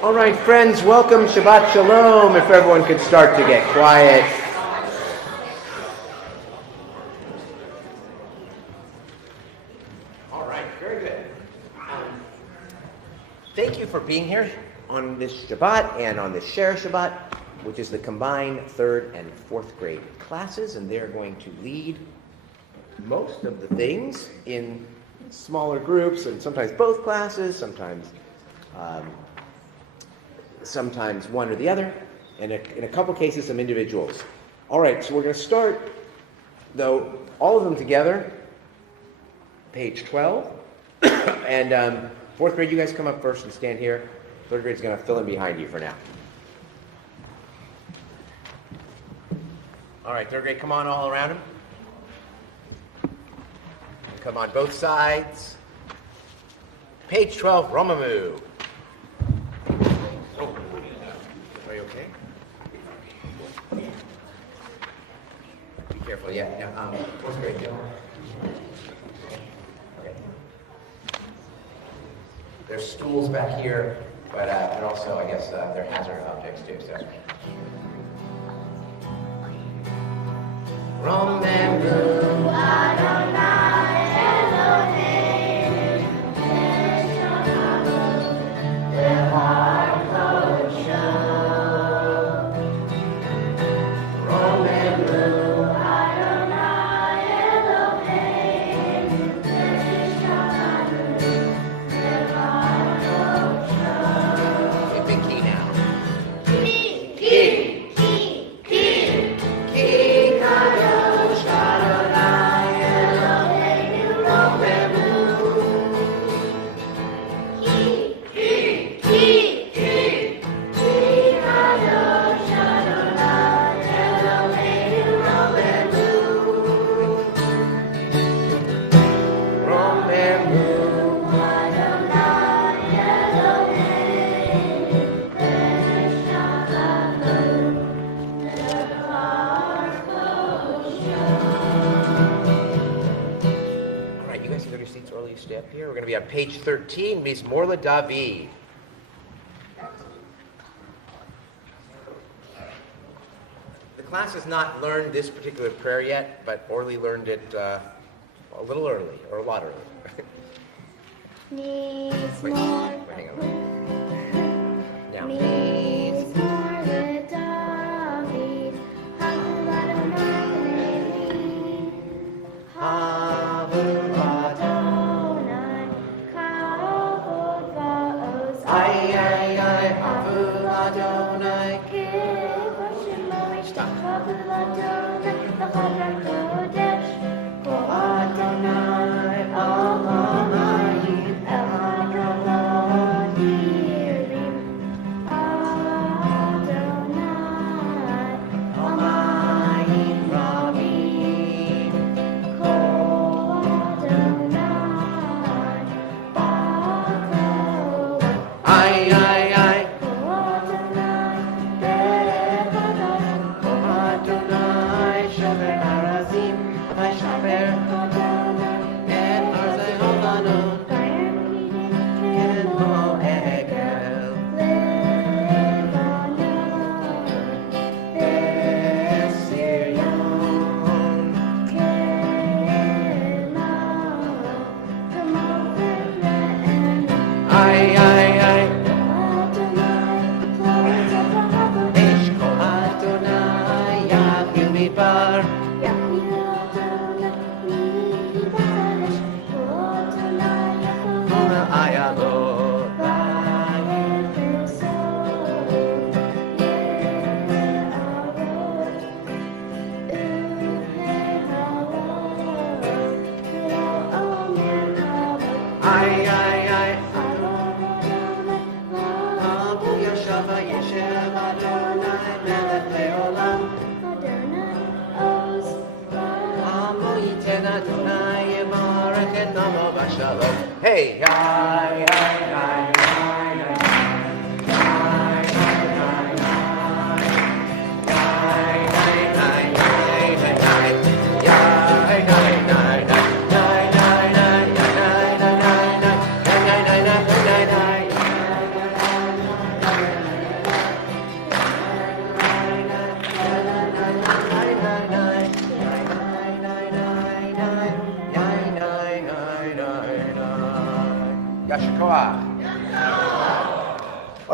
All right, friends, welcome. Shabbat Shalom. If everyone could start to get quiet. All right, very good. Thank you for being here on this Shabbat and on this Share Shabbat, which is the combined third and fourth grade classes, and they're going to lead most of the things in smaller groups, and sometimes both classes, sometimes one or the other, and in a couple cases, some individuals. All right, so we're going to start, though, all of them together, page 12. And fourth grade, you guys come up first and stand here. Third grade's going to fill in behind you for now. All right, third grade, come on all around him. Come on both sides. Page 12, Romamu. Oh, are you okay? Be careful, yeah. Fourth grade, yeah. Okay. There's stools back here, but and also, I guess, they're hazard objects too, so. Romamu, Adonai. We're going to be on page 13, Mizmor LeDavid. The class has not learned this particular prayer yet, but Orly learned it a little early, or a lot early. Wait, hang on. Now. Hey,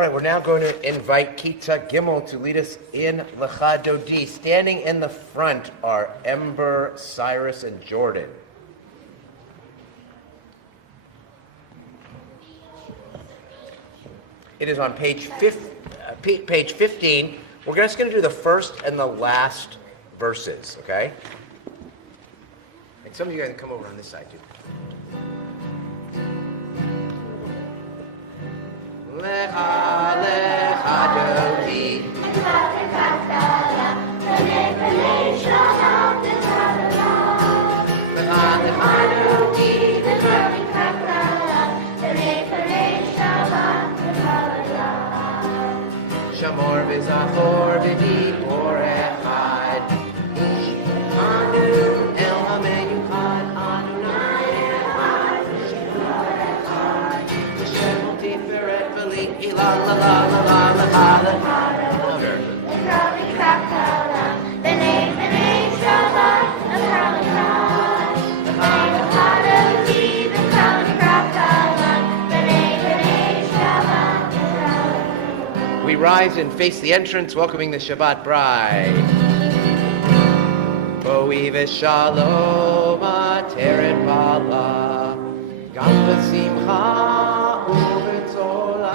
right, we're now going to invite Kita Gimel to lead us in Lecha Dodi. Standing in the front are Ember, Cyrus, and Jordan. It is on page 15. We're just going to do the first and the last verses, okay? And some of you guys can come over on this side too. Lecha, lecha, dodi. Shamor v'zachor v'dibor echad. Anu el ha-meyuchad Adonai echad. Shemor echad. Shemor tiferet v'li ila la la la la la la la. Louder. We rise and face the entrance, welcoming the Shabbat bride. Boi v'shalom ateret bala, gam v'simcha u'v'tola,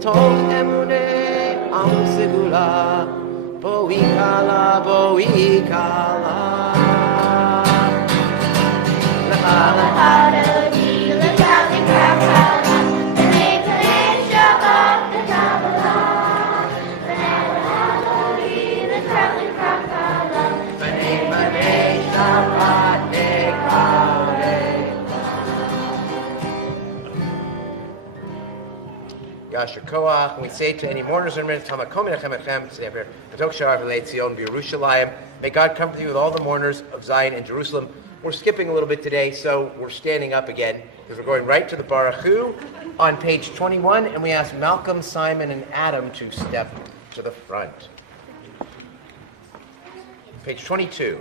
tov emunei am segula, boi kala, boi kala. Lecha lecha dodi, lecha lecha kala. Yasher Koach, we say to any mourners and minutes, Hamakom Menachem Echem, Tznever, Patok Sharav V'lei Tzion B'Yerushalayim. May God comfort you with all the mourners of Zion and Jerusalem. We're skipping a little bit today, so we're standing up again, because we're going right to the Baruch Hu on page 21, and we ask Malcolm, Simon, and Adam to step to the front. Page 22.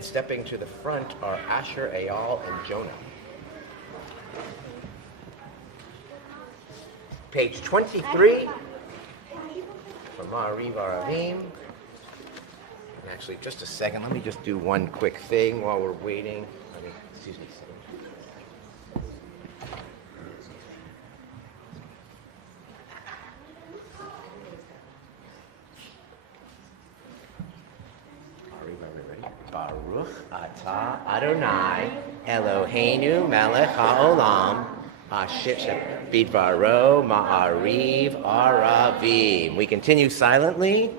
Stepping to the front are Asher, Eyal, and Jonah. Page 23 from Ma'ariv Aravim. Actually, just a second. Let me just do one quick thing while we're waiting. Excuse me. Baruch atah Adonai Eloheinu melech haolam asher bidvaro ma'ariv aravim. We continue silently.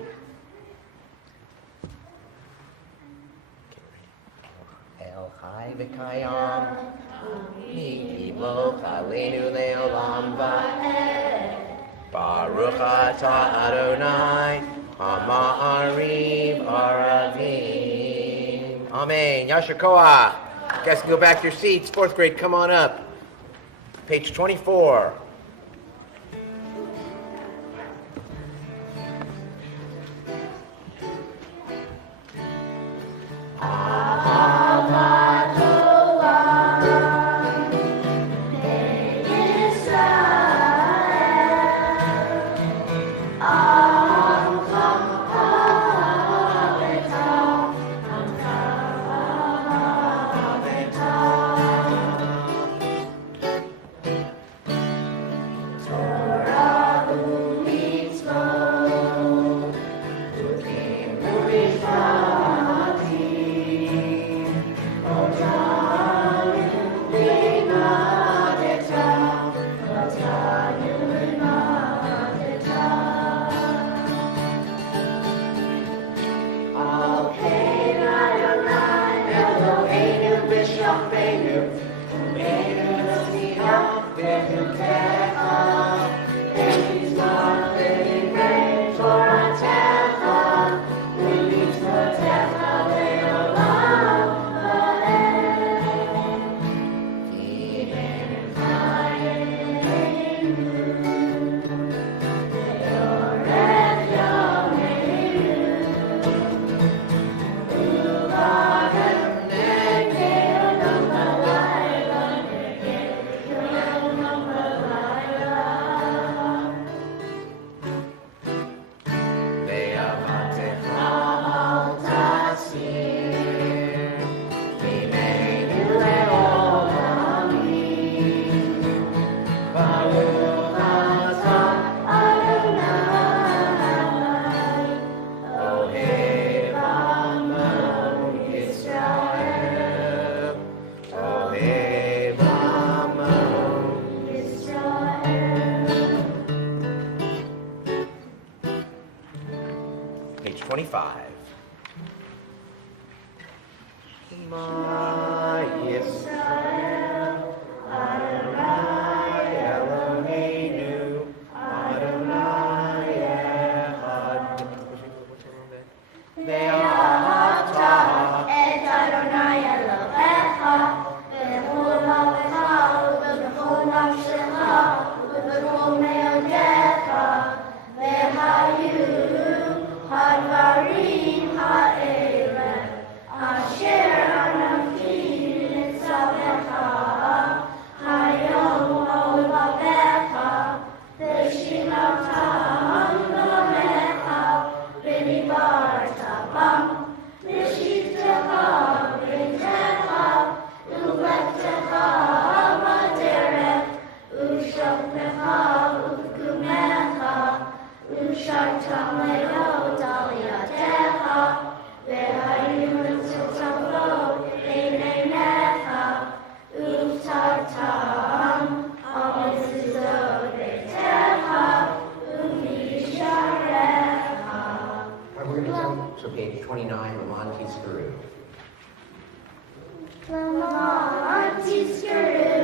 El Chai v'Kayam Yimloch Aleinu le'olam va'ed. Baruch atah Adonai Ma'ariv aravim. Amen. Yasher Koach. You guys can go back to your seats. Fourth grade, come on up. Page 24. 25. My Yisrael, Adonai Eloheinu, Adonai Echad. Ve'ahavta et Adonai Elohecha, b'chol ha'lecha, u'b'chol nafshecha, u'b'chol me'odecha, ve'hayu hadvarim ha'ele, asher anachti nitzavecha, hayom ha'olavecha, v'shimavtam b'lamecha, v'dibarta bam, v'shivtecha b'rintecha, u'lechtecha b'derech, u'shofnecha u'kumecha, u'shartam le'od aliyatecha, ve'hayu mitzvot b'neinecha, u'tartam al mezuzot beitecha, u'misharecha. We're going to go to page 29, Lamont Tiskeru. Lamont Tiskeru,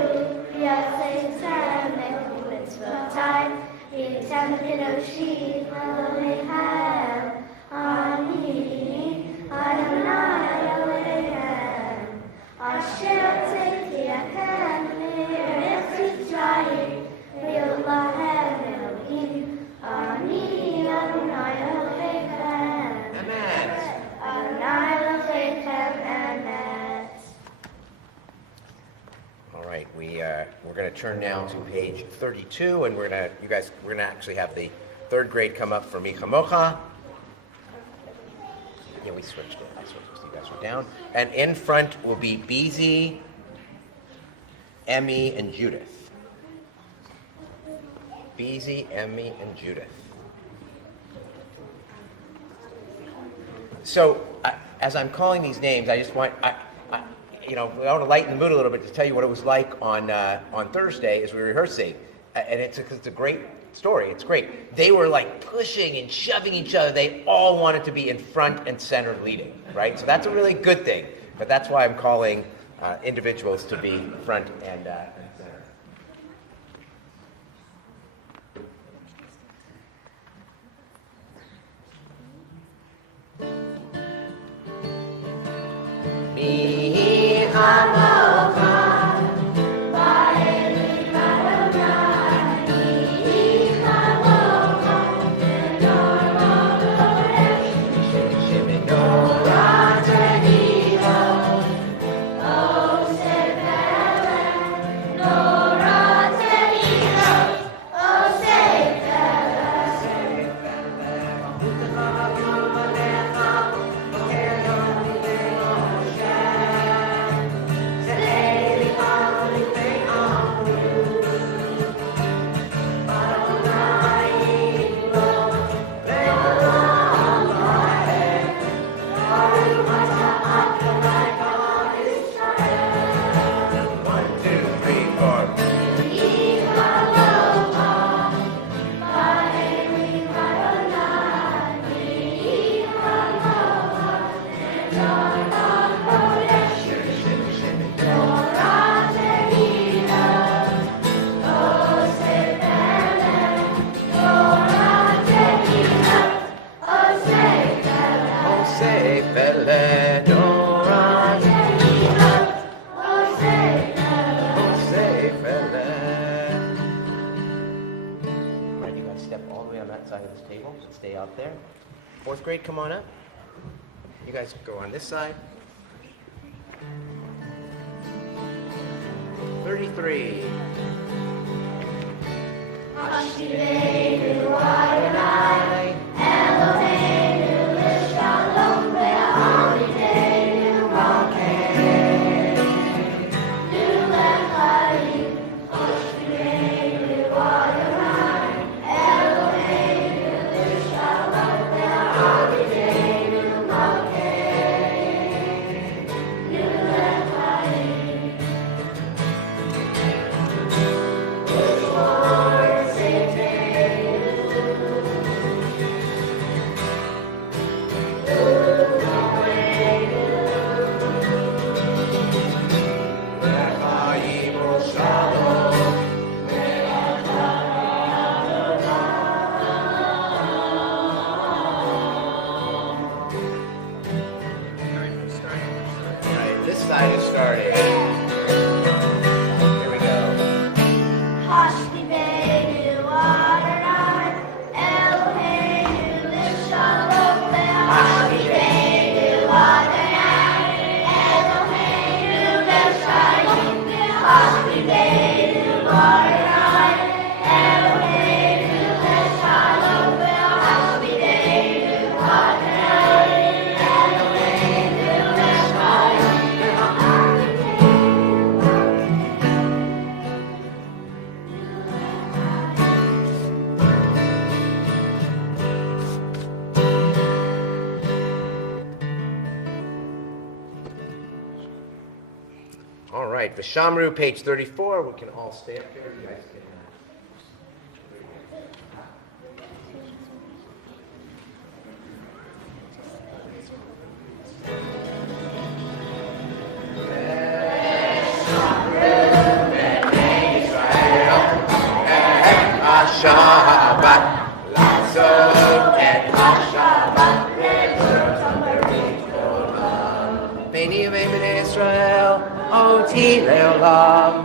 v'yasetem mechu mitzvotai, v'yitem kedoshi v'lehem, ani Adonai Eloheim, asher tzedeki echem me'eretz Yisrael, v'yolahem Elohim, ani Adonai Elohechem. Amen. Adonai Elohechem, Amen. All right, we're going to turn now to page 32, and we're going to actually have the third grade come up for Micha Mocha. Yeah, we switched it. I switched it. You guys are down. And in front will be Beezy, Emmy, and Judith. Beezy, Emmy, and Judith. So, as I'm calling these names, I just want, I want to lighten the mood a little bit to tell you what it was like on Thursday as we were rehearsing. And it's a great story. It's great. They were like pushing and shoving each other. They all wanted to be in front and center leading, right? So that's a really good thing. But that's why I'm calling individuals to be front and center. Stay out there. Fourth grade, come on up. You guys go on this side. 33. Hashivenu Adonai, Eloheinu l'shalom ve'alidenu malkeinu l'chaim. Hashivenu Adonai, Eloheinu l'shalom ve'alidenu malkeinu l'chaim. Lord, save right, Vishamru, page 34. We can all stay up here. You guys can. Shabbat, Lasso, and Shabbat, Beni Beni Israel, Oti Leolam.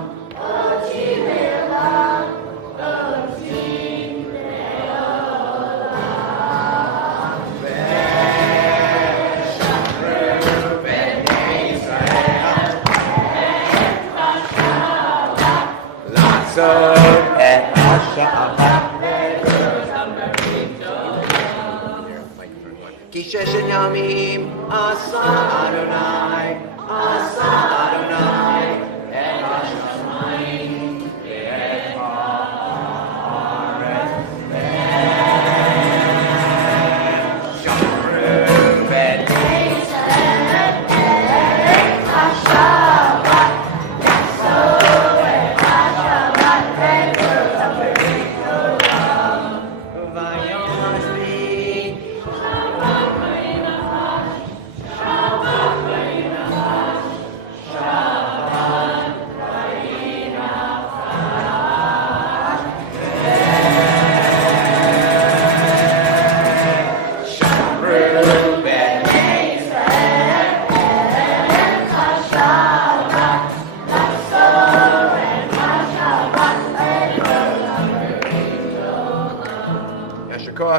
And Kishesh Yamim, Asa Adonai, Asa Adonai, and Hashamayim, and Haaretz, Shamru, and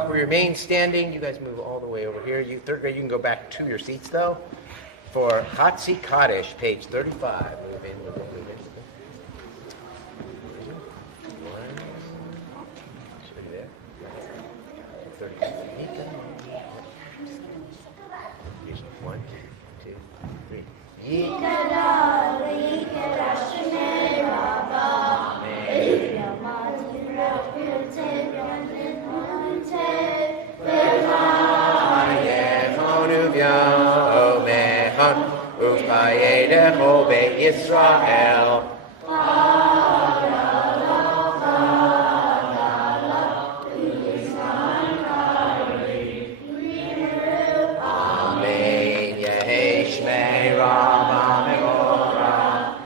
we remain standing. You guys move all the way over here. You third grade, you can go back to your seats though. For Hatzi Kaddish, page 35. Move in, move in, move in. Should be there. 30. 1, 2, 3. Israel. Amen. Yehi Shmei Rama Mevorah.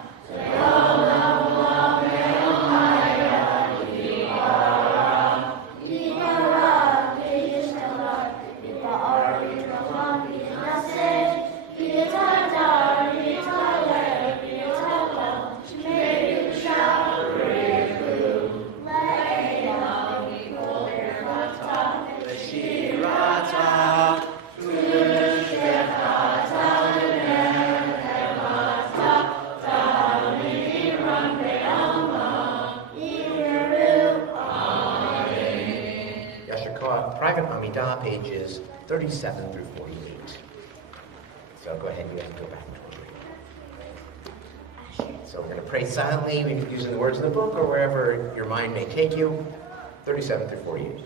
Private Amidah, pages 37 through 48. So go ahead, you guys go back. So we're going to pray silently, using the words of the book or wherever your mind may take you. 37 through 48.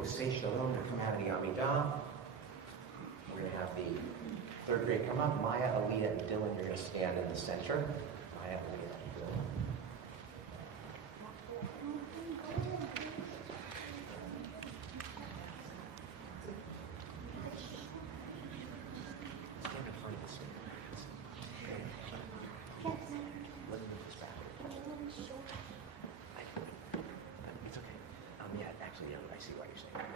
Oseh Shalom, Kamani Amidah. We're going to have the third grade come up. Maya, Aliyah, and Dylan, you're going to stand in the center. Maya, Aliyah, and Dylan. Stand in front of the center. Okay. Let me move this back. It's okay. Yeah, actually, I see why you're saying that.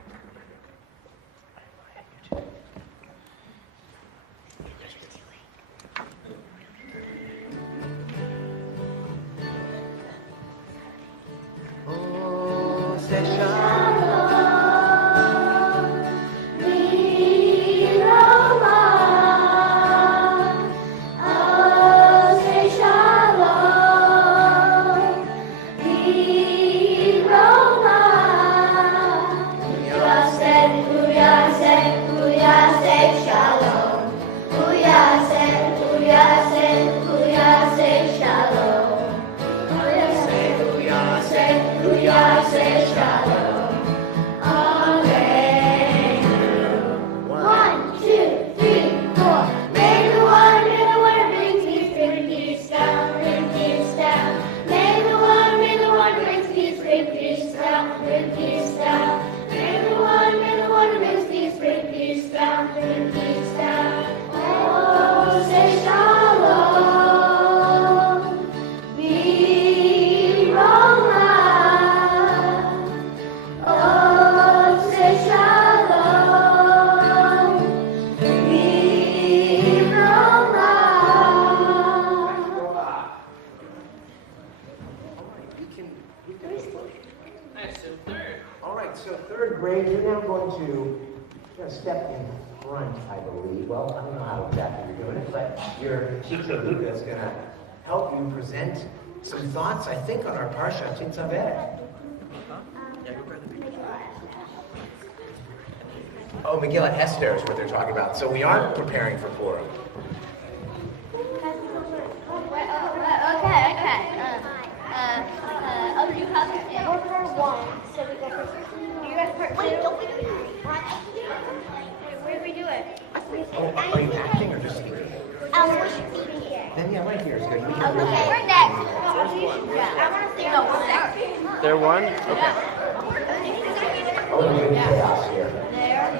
All right, so third grade, you're now going to step in front, I believe. Well, I don't know how exactly you're doing it, but your teacher Luca is going to help you present some thoughts, I think, on our Parsha Titzavet. Oh, Megillat Esther is what they're talking about. So we aren't preparing for Purim. You have order one, so we go first. You guys part two. Wait, don't we do it? Where do we do it? Oh, are you acting or just speaking? We're speaking here. Then yeah, right here is good. Okay, we're next. Yeah, I want to see. No, we're next. They're one? Okay. Oh, we're doing chaos here. There.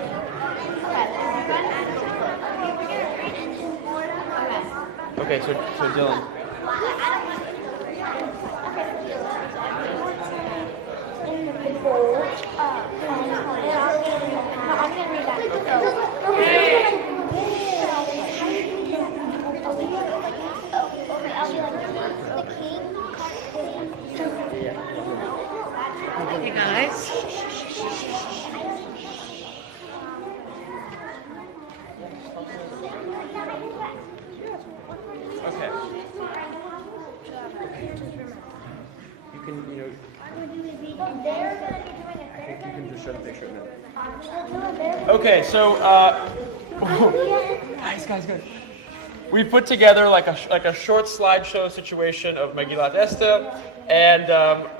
Okay, so Dylan. Hey guys. Okay. You can, you can just show the picture now. Okay, so, guys. We put together like a short slideshow situation of Megillat Esther, and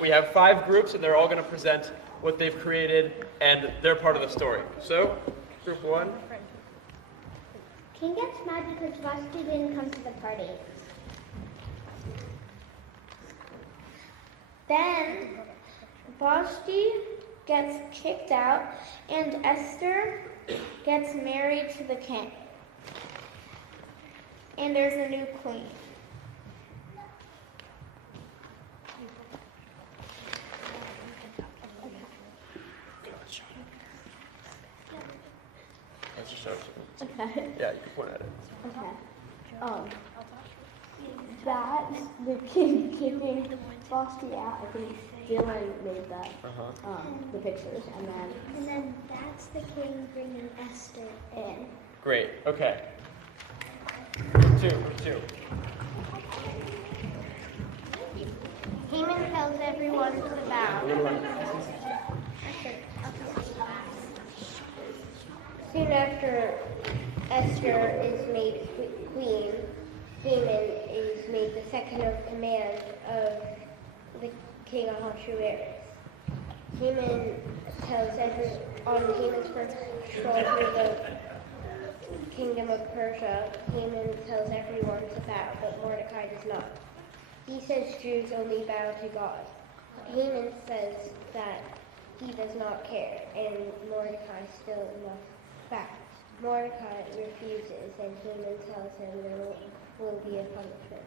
we have 5 groups, and they're all going to present what they've created, and they're part of the story. So, group 1. King gets mad because Vashti didn't come to the party. Then Vashti gets kicked out, and Esther gets married to the king. And there's a new queen. Okay. Yeah, you can point at it. Okay. That the king kicking Vashti out, I think Dylan made that. The pictures, and then that's the king bringing Esther in. Great. Okay. Group 2. Haman tells everyone to bow. Soon after Esther is made queen, Haman is made the second of command of the king Ahasuerus. Haman tells on Haman's first patrol through the kingdom of Persia, Haman tells everyone to bow, but Mordecai does not. He says Jews only bow to God. Haman says that he does not care, and Mordecai still bows. Mordecai refuses, and Haman tells him there will be a punishment.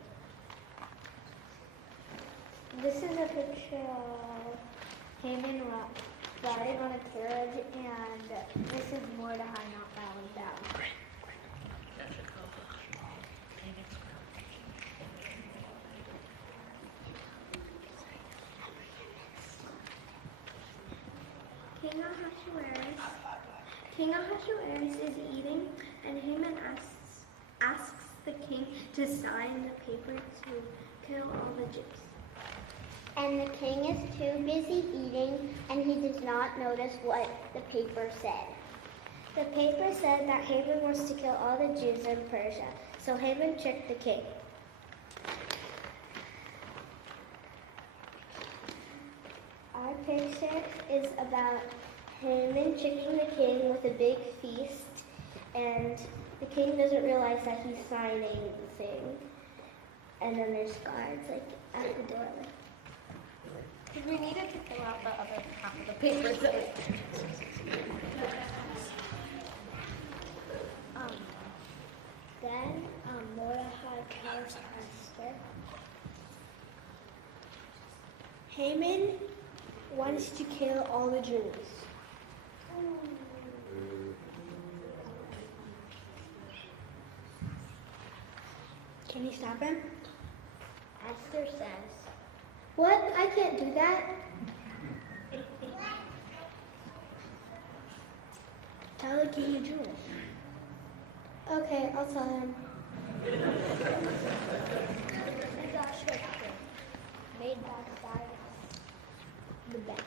This is a picture of Haman riding on a carriage, and this is Mordecai not bowing down. King Ahasuerus is eating, and Haman asks the king to sign the paper to kill all the Jews. And the king is too busy eating, and he does not notice what the paper said. The paper said that Haman wants to kill all the Jews in Persia, so Haman tricked the king. Our picture is about Haman tricking the king with a big feast, and the king doesn't realize that he's signing the thing. And then there's guards at the door. We needed to fill out the other half of the paper. Then Mordecai tells Esther, Haman wants to kill all the Jews. Can you stop him? Esther says, What? I can't do that. Tell the king you're Jewish. Okay, I'll tell him. made by The best.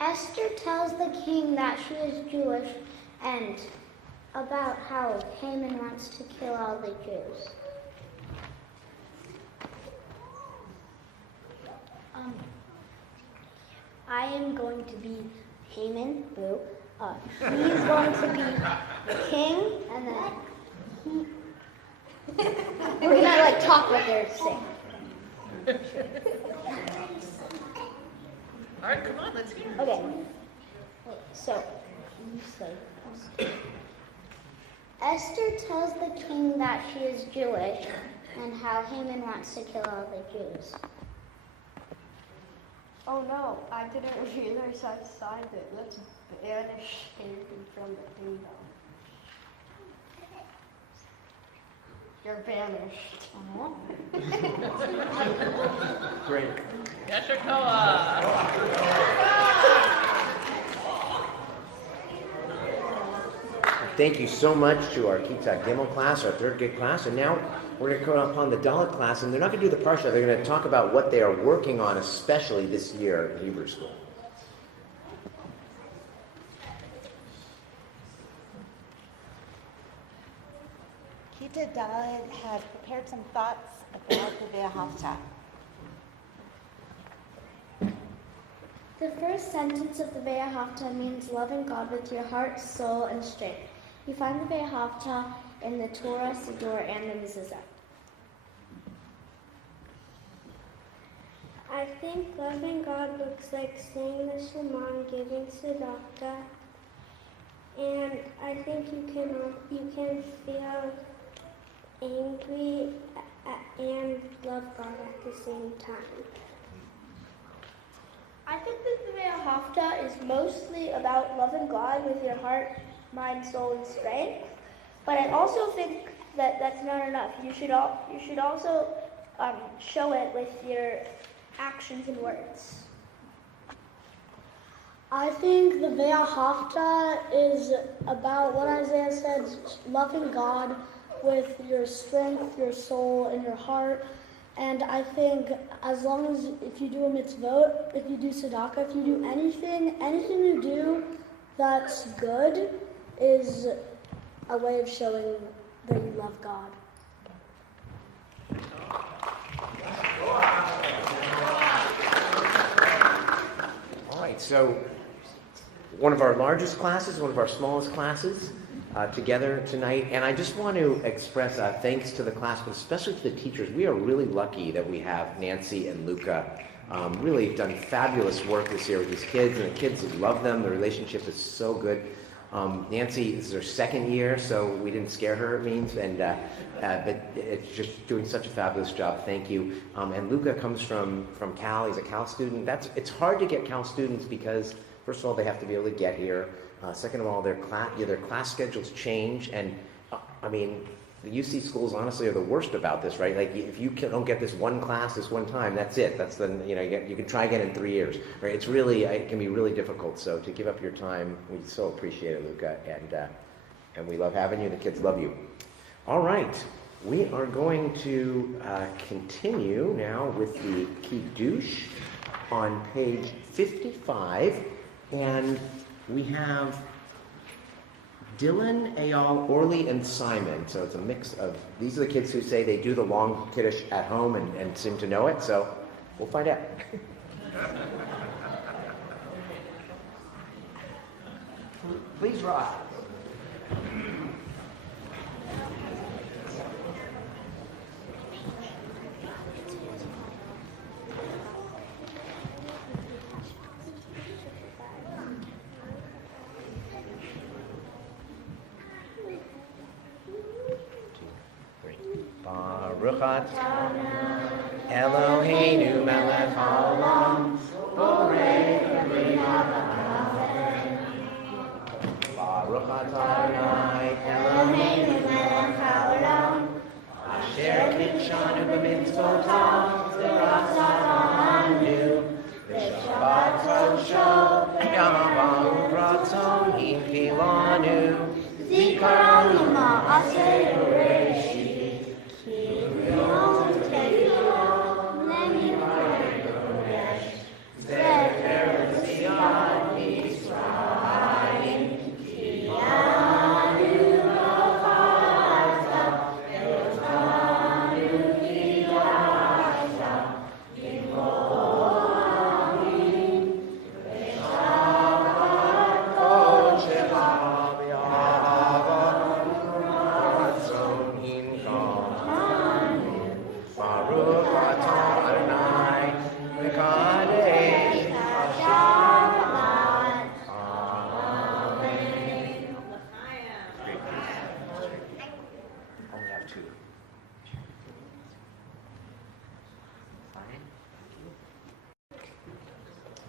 Esther tells the king that she is Jewish and about how Haman wants to kill all the Jews. I am going to be Haman, boo. He's going to be the king, and then we're gonna talk what they're saying. All right, come on, let's hear it. Okay. So, you say Esther tells the king that she is Jewish and how Haman wants to kill all the Jews. Oh no, I didn't realize I signed it. Let's banish Haman from the kingdom. You're banished. Great. Yeshikoa. Thank you so much to our Kitzah Gimel class, our third grade class, and now we're going to come upon the Dalit class, and they're not going to do the Parsha, they're going to talk about what they are working on, especially this year at Hebrew school. Kita Dalit had prepared some thoughts about the Ve'ahavta. The first sentence of the Ve'ahavta means loving God with your heart, soul, and strength. You find the Ve'ahavta in the Torah, Siddur, and the Mezuzah. I think loving God looks like saying the Shema and giving tzedakah, and I think you can feel angry and love God at the same time. I think that the Ve'ahavta is mostly about loving God with your heart, mind, soul, and strength. But I also think that that's not enough. You should also show it with your actions and words. I think the Ve'ahavta is about what Isaiah said, loving God with your strength, your soul, and your heart. And I think as long as if you do a mitzvot, if you do tzedakah, if you do anything you do that's good is a way of showing that you love God. All right, so one of our largest classes, one of our smallest classes together tonight. And I just want to express thanks to the class, but especially to the teachers. We are really lucky that we have Nancy and Luca. Really done fabulous work this year with these kids, and the kids love them. The relationship is so good. Nancy, this is her second year, so we didn't scare her, it means, but it's just doing such a fabulous job. Thank you. And Luca comes from Cal. He's a Cal student. It's hard to get Cal students because, first of all, they have to be able to get here. Second of all, their class schedules change, and I mean, the UC schools honestly are the worst about this, right? Like if you don't get this one class this one time, that's it. That's the you can try again in 3 years, right? It can be really difficult. So to give up your time, we so appreciate it, Luca, and we love having you. The kids love you. All right, we are going to continue now with the Kiddush on page 55, and we have Dylan, Eyal, Orly, and Simon. So it's a mix of, these are the kids who say they do the long Kiddush at home and seem to know it, so we'll find out. Please rise. Baruch atah Eloheinu melech haolam borei v'yaveh. Baruch atah Eloheinu melech haolam asher kitshanu b'mitzvotav v'ratzanu v'shabbat chodesho yamahu ratzon hinchilanu zikaranu ma'aseh bereishit.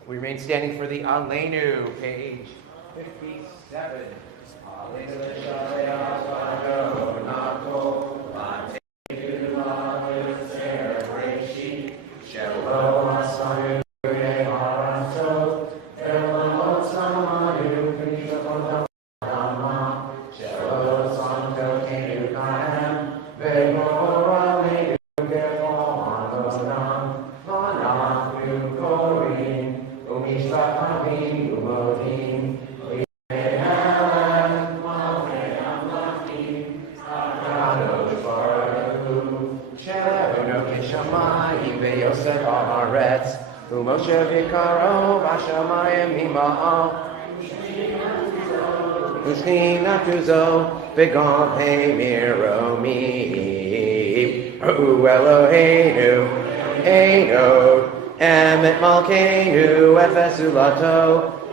We remain standing for the Aleinu, page 57. Moshe v'karo v'shamayim hima'al U'schinatuzo v'gam he'miromi Hu Eloheinu Eino Emet Malkeinu Efesulato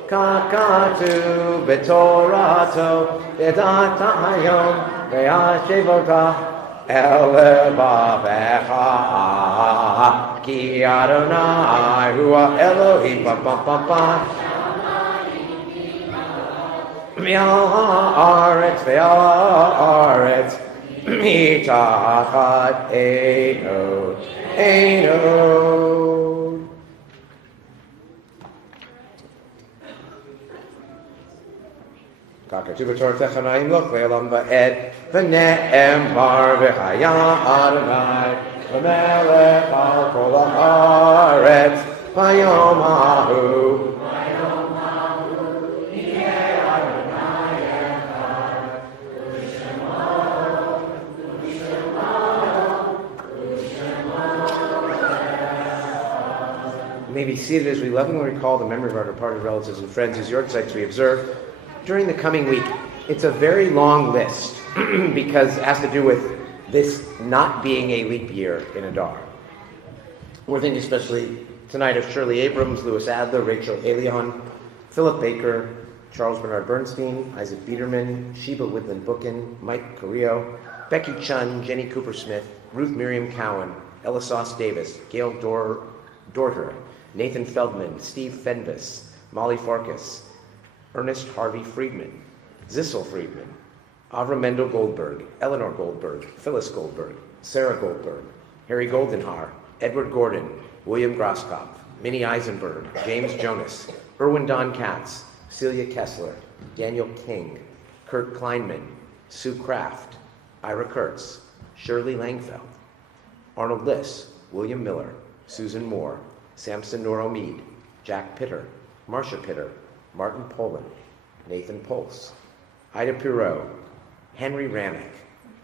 Kakatu B'torato V'dat hayom V'yashevota Elevavecha Ki Adonai Hua Elohim Pam Pam Pam Pam V'ya'aretz V'ya'aretz Mitachat Einod Einod. Kakatu B'tor Techanayim Loch Ve'elam Va'ed V'ne'em Bar V'chaya Adonai V'melech al kol haaretz V'yom hahu may be seated as we lovingly recall the memory of our departed relatives and friends whose yard we observe during the coming week. It's a very long list because it has to do with this not being a leap year in Adar. We're thinking especially tonight of Shirley Abrams, Louis Adler, Rachel Elion, Philip Baker, Charles Bernard Bernstein, Isaac Biederman, Sheba Woodland Bookin, Mike Carrillo, Becky Chun, Jenny Cooper Smith, Ruth Miriam Cowan, Ella Sauce Davis, Gail Dorter, Nathan Feldman, Steve Fenvis, Molly Farkas, Ernest Harvey Friedman, Zissel Friedman, Avra Mendel Goldberg, Eleanor Goldberg, Phyllis Goldberg, Sarah Goldberg, Harry Goldenhar, Edward Gordon, William Grosskopf, Minnie Eisenberg, James Jonas, Erwin Don Katz, Celia Kessler, Daniel King, Kurt Kleinman, Sue Kraft, Ira Kurtz, Shirley Langfeld, Arnold Liss, William Miller, Susan Moore, Samson Noromead, Jack Pitter, Marcia Pitter, Martin Poland, Nathan Pulse, Ida Pirot, Henry Ramick,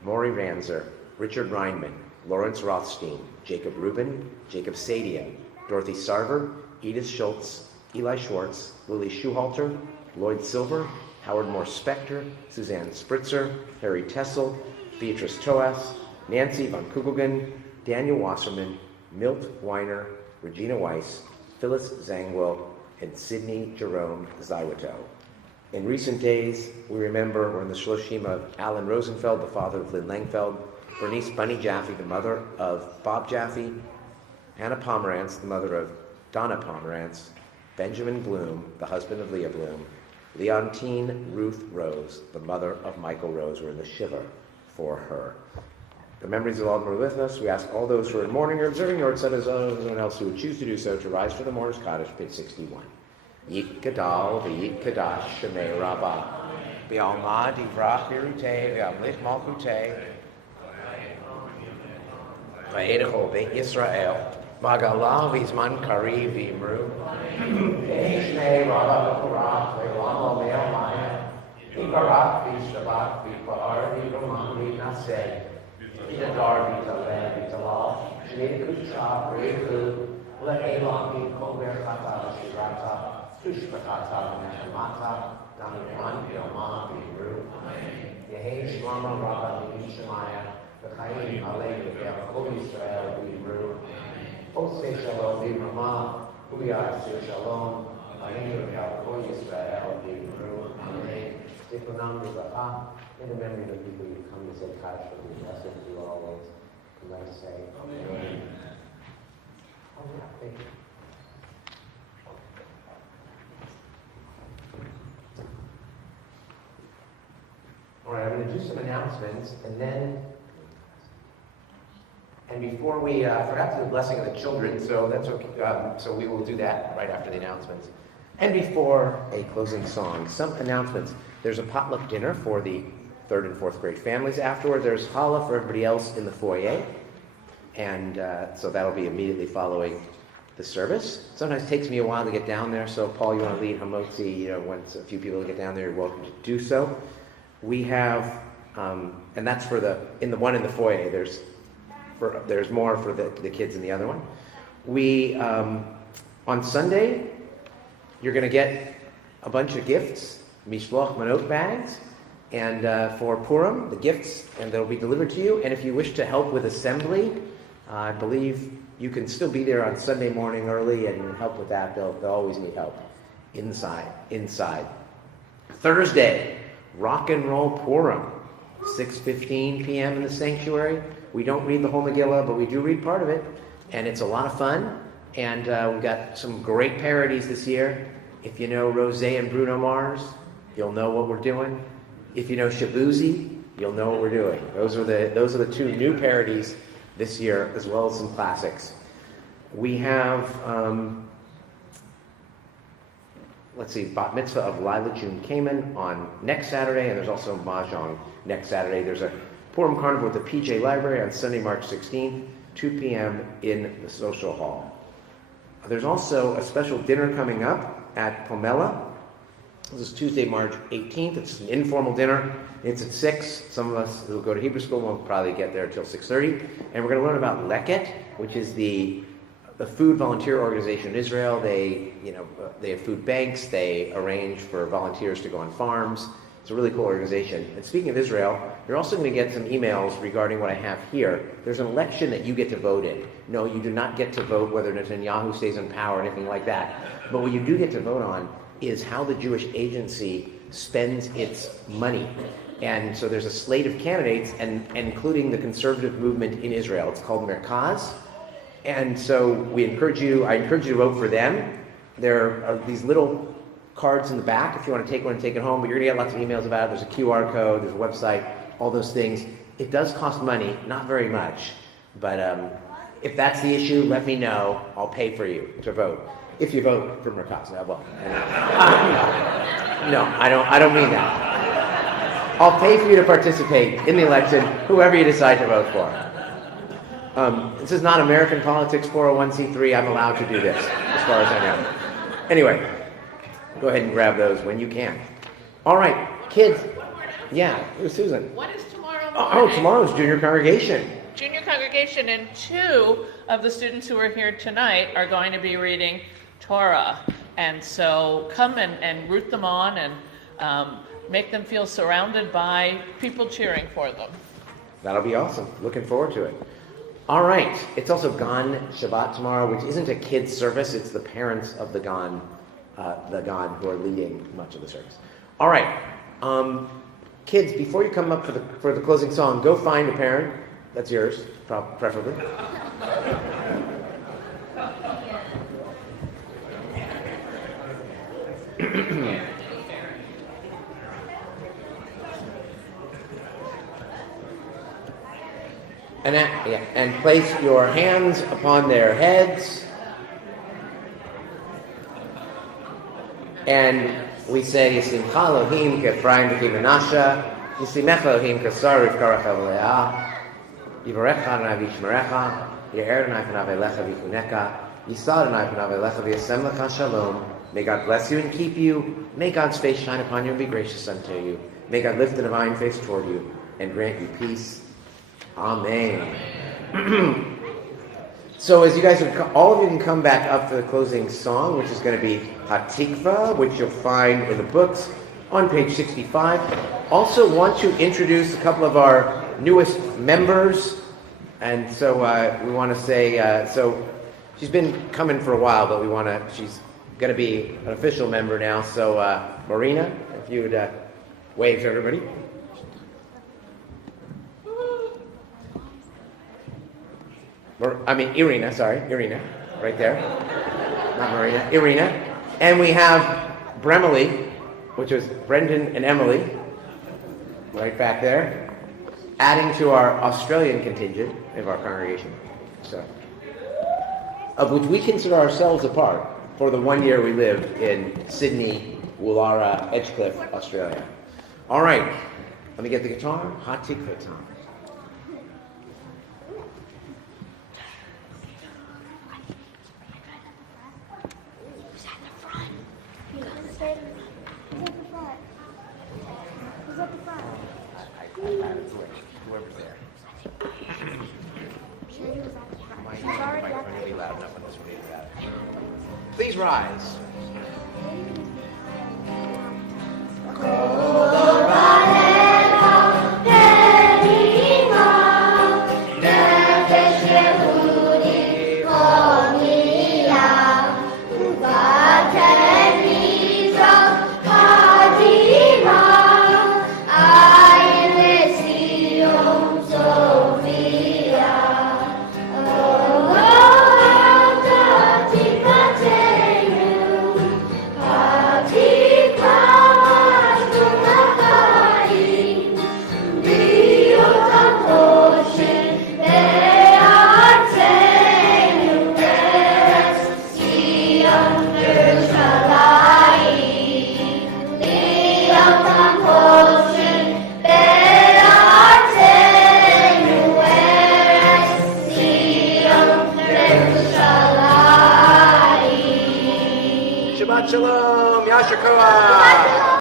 Maury Ranzer, Richard Reinman, Lawrence Rothstein, Jacob Rubin, Jacob Sadian, Dorothy Sarver, Edith Schultz, Eli Schwartz, Lily Schuhalter, Lloyd Silver, Howard Morse Spector, Suzanne Spritzer, Harry Tessel, Beatrice Toas, Nancy von Kugelgen, Daniel Wasserman, Milt Weiner, Regina Weiss, Phyllis Zangwell, and Sidney Jerome Zywato. In recent days, we remember we're in the Shloshim of Alan Rosenfeld, the father of Lynn Langfeld, Bernice Bunny Jaffe, the mother of Bob Jaffe, Hannah Pomerantz, the mother of Donna Pomerantz, Benjamin Bloom, the husband of Leah Bloom, Leontine Ruth Rose, the mother of Michael Rose. We're in the Shiva for her. The memories of all of them are with us. We ask all those who are in mourning or observing Yortzeit, as well as anyone else who would choose to do so, to rise for the mourner's cottage, page 61. Yit Gadal, V'yit Kadash, Shemei Rabbah, B'alma Divrach Birutei, V'amlich Malchutei, V'edecho Beit Yisrael, Magalah V'zman Kari V'imru, Shemei Rabbah V'korach, V'elam L'me'el Maya, V'karach V'shabbat V'pa'ar V'roman V'naseh, V'adar V'taleh V'talal, Shnei Kushah V'rechu, L'elam V'kover Chata V'shirata, Tushpatata V'neshemata, Damiran V'yama V'imru, Yehi Shlama Rabbah V'yishemaya, V'chayim Alei V'yachol Yisrael V'imru, Oseh Shalom V'imrama, Uyaseh Shalom, V'ayim V'yachol Yisrael V'imru, Amen. Tikunam V'zacha, in the memory of the people who come to say Kaddish for the blessed to you always, and let us say, Amen. Oh, yeah, thank you. All right, I'm going to do some announcements, and before we, I forgot to do the blessing of the children, so that's okay. So we will do that right after the announcements. And before a closing song, some announcements. There's a potluck dinner for the 3rd and 4th grade families afterward. There's challah for everybody else in the foyer, and so that'll be immediately following the service. Sometimes it takes me a while to get down there, so Paul, you want to lead Hamotzi, once a few people get down there, you're welcome to do so. We have, and that's for in the one in the foyer, there's more for the kids in the other one. We, on Sunday, you're going to get a bunch of gifts, mishloach manot bags, and for Purim, the gifts, and they'll be delivered to you. And if you wish to help with assembly, I believe you can still be there on Sunday morning early and help with that. They'll always need help inside. Thursday, Rock and Roll Purim, 6:15 p.m. in the sanctuary. We don't read the whole Megillah, but we do read part of it, and it's a lot of fun. And we've got some great parodies this year. If you know Rosé and Bruno Mars, you'll know what we're doing. If you know Shabuzi, you'll know what we're doing. Those are the two new parodies this year, as well as some classics. We have, Bat Mitzvah of Lila June Kamen on next Saturday, and there's also Mahjong next Saturday. There's a Purim Carnival at the PJ Library on Sunday, March 16th, 2 p.m. in the social hall. There's also a special dinner coming up at Pomela. This is Tuesday, March 18th. It's an informal dinner. It's at 6. Some of us who go to Hebrew school won't probably get there until 6:30. And we're going to learn about Leket, which is the a food volunteer organization in Israel. They have food banks. They arrange for volunteers to go on farms. It's a really cool organization. And speaking of Israel, you're also going to get some emails regarding what I have here. There's an election that you get to vote in. No, you do not get to vote whether Netanyahu stays in power or anything like that. But what you do get to vote on is how the Jewish Agency spends its money. And so there's a slate of candidates, and including the conservative movement in Israel. It's called Merkaz. And so I encourage you to vote for them. There are these little cards in the back if you want to take one and take it home, but you're going to get lots of emails about it. There's a QR code, there's a website, all those things. It does cost money, not very much, but if that's the issue, let me know. I'll pay for you to vote. If you vote for Merkaz. No, I don't mean that. I'll pay for you to participate in the election, whoever you decide to vote for. This is not American politics 401c3. I'm allowed to do this, as far as I know. Anyway, go ahead and grab those when you can. All right, kids. Yeah, Susan. What is tomorrow morning? Oh, tomorrow's junior congregation. Junior congregation, and 2 of the students who are here tonight are going to be reading Torah. And so come and root them on and make them feel surrounded by people cheering for them. That'll be awesome. Looking forward to it. All right. It's also Gan Shabbat tomorrow, which isn't a kids' service. It's the parents of the Gan who are leading much of the service. All right. Kids, before you come up for the closing song, go find a parent. That's yours, preferably. And place your hands upon their heads. And we say, Yisimcha Elohim k'Ephraim v'ki Menashe, Yisimecha Elohim k'Sar Rivka Rachel Leah, Yivarecha Adonai v'yishmerecha, Ye'er Adonai panav elecha v'yichuneka, Yisa Adonai panav elecha v'yasem lecha shalom. May God bless you and keep you. May God's face shine upon you and be gracious unto you. May God lift the divine face toward you and grant you peace. Amen. So as you guys, all of you can come back up for the closing song, which is going to be Hatikva, which you'll find in the books on page 65. Also want to introduce a couple of our newest members. And so we want to say, so she's been coming for a while, but she's going to be an official member now. So Marina, if you would wave to everybody. Irina, right there. Not Marina, Irina. And we have Bremily, which was Brendan and Emily, right back there, adding to our Australian contingent of our congregation, so, of which we consider ourselves a part for the 1 year we lived in Sydney, Woollahra, Edgecliff, Australia. All right, let me get the guitar. Hatikva time. Whoever's there. Microphone will be loud enough on this one either. Please rise.